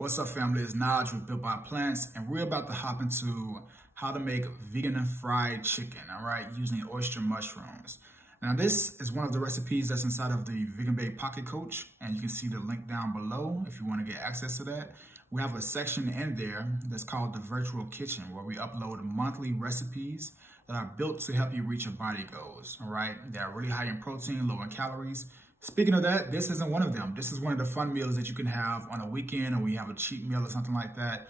What's up, family? It's Naj with Built by Plants, and we're about to hop into how to make vegan fried chicken, all right, using oyster mushrooms. Now, this is one of the recipes that's inside of the Vegan Babe Pocket Coach, and you can see the link down below if you want to get access to that. We have a section in there that's called the Virtual Kitchen, where we upload monthly recipes that are built to help you reach your body goals, all right? They're really high in protein, low in calories. Speaking of that, this isn't one of them. This is one of the fun meals that you can have on a weekend, or when you have a cheat meal or something like that,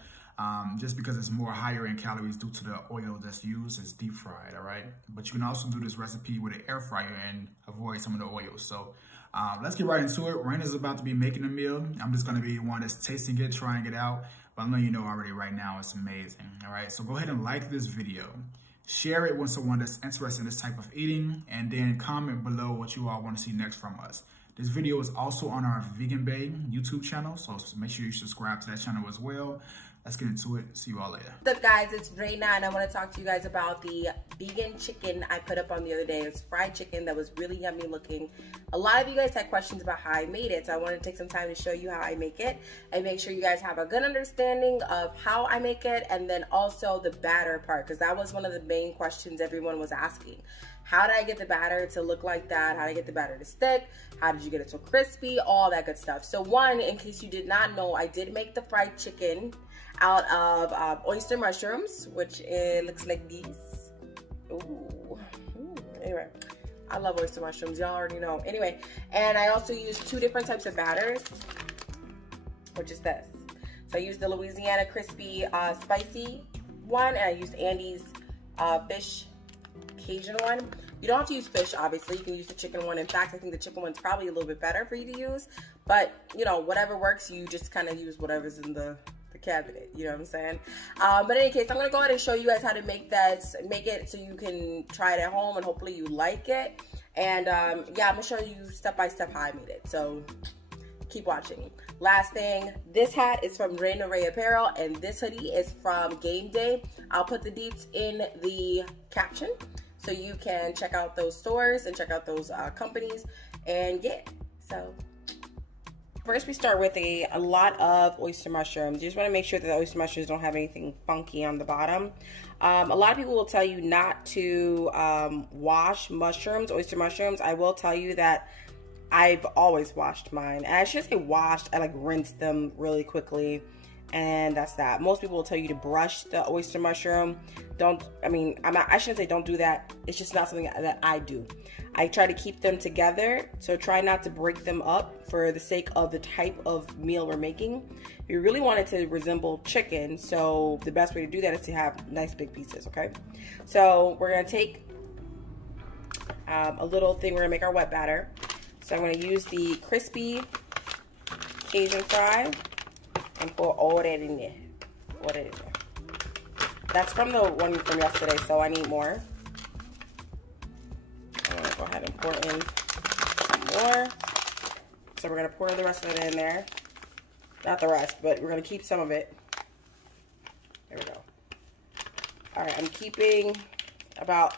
just because it's more higher in calories due to the oil that's used. It's deep fried, all right? But you can also do this recipe with an air fryer and avoid some of the oils. So let's get right into it. Raina's about to be making a meal. I'm just gonna be one that's tasting it, trying it out. But I know you know already right now, it's amazing, all right? So go ahead and like this video. Share it with someone that's interested in this type of eating, and then comment below what you all want to see next from us. This video is also on our Vegan Babe YouTube channel, so make sure you subscribe to that channel as well. Let's get into it. See you all later. What's up, guys? It's Reina, and I want to talk to you guys about the vegan chicken I put up on the other day. It's fried chicken that was really yummy looking. A lot of you guys had questions about how I made it, so I wanted to take some time to show you how I make it and make sure you guys have a good understanding of how I make it, and then also the batter part, because that was one of the main questions everyone was asking. How did I get the batter to look like that? How did I get the batter to stick? How did you get it so crispy? All that good stuff. So one, in case you did not know, I did make the fried chicken out of oyster mushrooms, which it looks like these. Ooh. Anyway, I love oyster mushrooms. Y'all already know. Anyway, and I also used two different types of batters, which is this. So I used the Louisiana crispy spicy one, and I used Andy's fish Cajun one. You don't have to use fish, obviously. You can use the chicken one. In fact, I think the chicken one's probably a little bit better for you to use. But, you know, whatever works, you just kind of use whatever's in the cabinet. You know what I'm saying? But in any case, I'm going to go ahead and show you guys how to make it so you can try it at home, and hopefully you like it. And, yeah, I'm going to show you step by step how I made it. So keep watching. Last thing, this hat is from Raina Ray Apparel, and this hoodie is from Game Day. I'll put the deets in the caption, so you can check out those stores and check out those companies and get. So first we start with a lot of oyster mushrooms. You just want to make sure that the oyster mushrooms don't have anything funky on the bottom. A lot of people will tell you not to wash mushrooms, oyster mushrooms. I will tell you that I've always washed mine. And I shouldn't say washed, I like rinsed them really quickly. And that's that. Most people will tell you to brush the oyster mushroom. I shouldn't say don't do that. It's just not something that I do. I try to keep them together, so try not to break them up for the sake of the type of meal we're making. You really want it to resemble chicken, so the best way to do that is to have nice big pieces, okay? So we're gonna take a little thing, we're gonna make our wet batter. So I'm gonna use the crispy Cajun fry and pour all that in there. What is it? That's from the one from yesterday, so I need more. I'm gonna go ahead and pour in some more. So we're gonna pour the rest of it in there. Not the rest, but we're gonna keep some of it. There we go. All right, I'm keeping about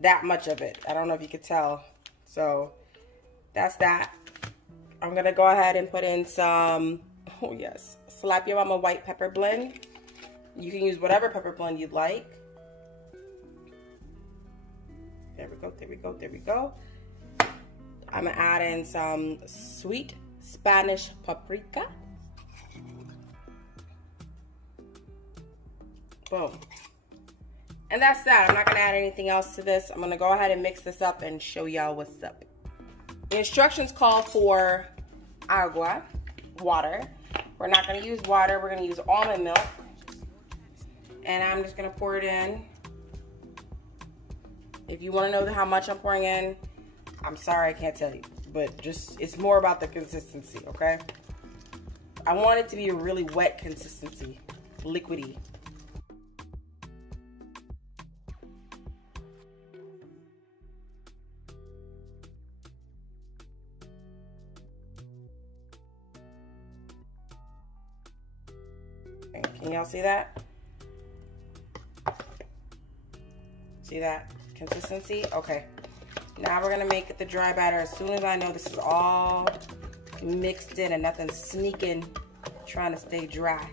that much of it. I don't know if you could tell. So that's that. I'm gonna go ahead and put in some, oh yes, Slap Your Mama white pepper blend. You can use whatever pepper blend you'd like. There we go, there we go, there we go. I'm gonna add in some sweet Spanish paprika. Boom. And that's that. I'm not gonna add anything else to this. I'm gonna go ahead and mix this up and show y'all what's up. The instructions call for agua, water. We're not gonna use water, we're gonna use almond milk. And I'm just gonna pour it in. If you wanna know how much I'm pouring in, I'm sorry, I can't tell you. But just, it's more about the consistency, okay? I want it to be a really wet consistency, liquidy. Can y'all see that? See that consistency? Okay. Now we're gonna make the dry batter as soon as I know this is all mixed in and nothing's sneaking trying to stay dry.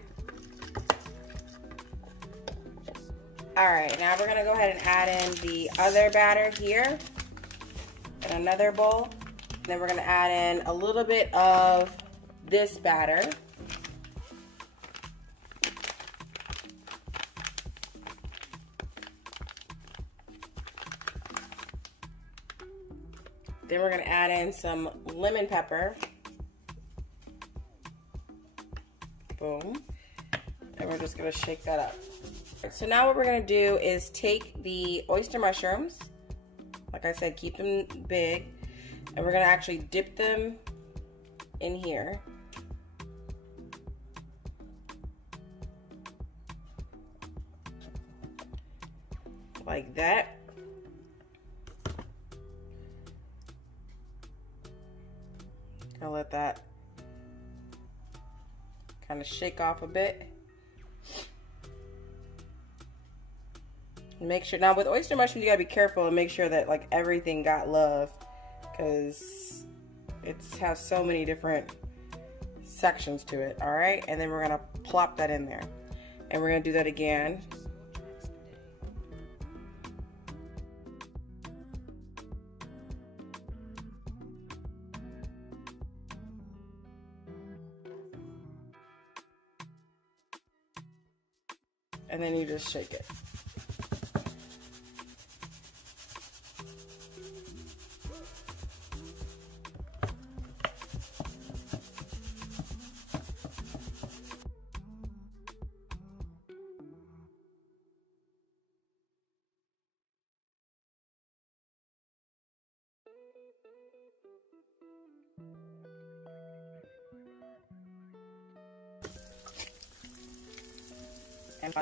All right, now we're gonna go ahead and add in the other batter here in another bowl. Then we're gonna add in a little bit of this batter. Then we're gonna add in some lemon pepper. Boom. And we're just gonna shake that up. So now what we're gonna do is take the oyster mushrooms, like I said, keep them big, and we're gonna actually dip them in here. Like that. I'll let that kind of shake off a bit. Make sure, now with oyster mushrooms, you gotta be careful and make sure that like everything got love, because it has so many different sections to it. All right, and then we're gonna plop that in there, and we're gonna do that again. And then you just shake it. And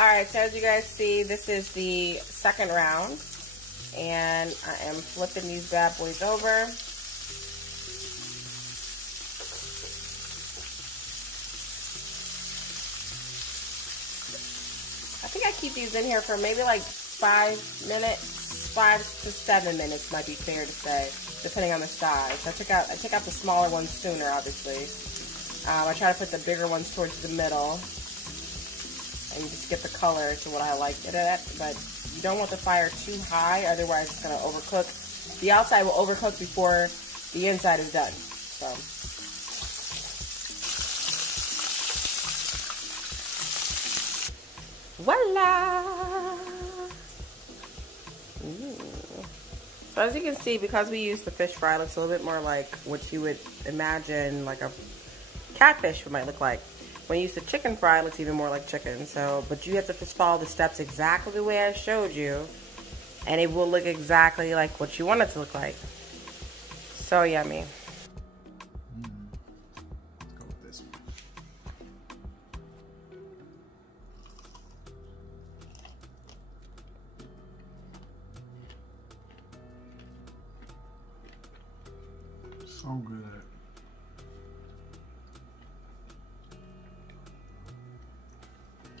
all right, so as you guys see, this is the second round, and I am flipping these bad boys over. I think I keep these in here for maybe like 5 minutes, 5 to 7 minutes might be fair to say, depending on the size. I took out the smaller ones sooner, obviously. I try to put the bigger ones towards the middle and just get the color to what I like it at, but you don't want the fire too high, otherwise it's gonna overcook. The outside will overcook before the inside is done. So voila! So as you can see, because we use the fish fry, it looks a little bit more like what you would imagine like a catfish might look like. When you use the chicken fry, it looks even more like chicken. So, but you have to just follow the steps exactly the way I showed you, and it will look exactly like what you want it to look like. So yummy. Let's go with this one. So good.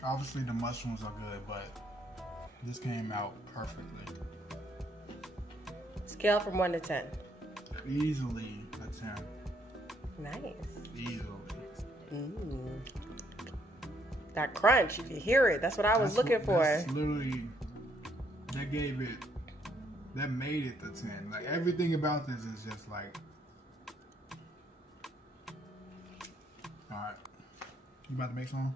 Obviously the mushrooms are good, but this came out perfectly. Scale from 1 to 10. Easily a 10. Nice. Easily. That crunch, you can hear it. That's what I was looking for. That's literally, that made it the 10. Like everything about this is just like, all right. You about to make some?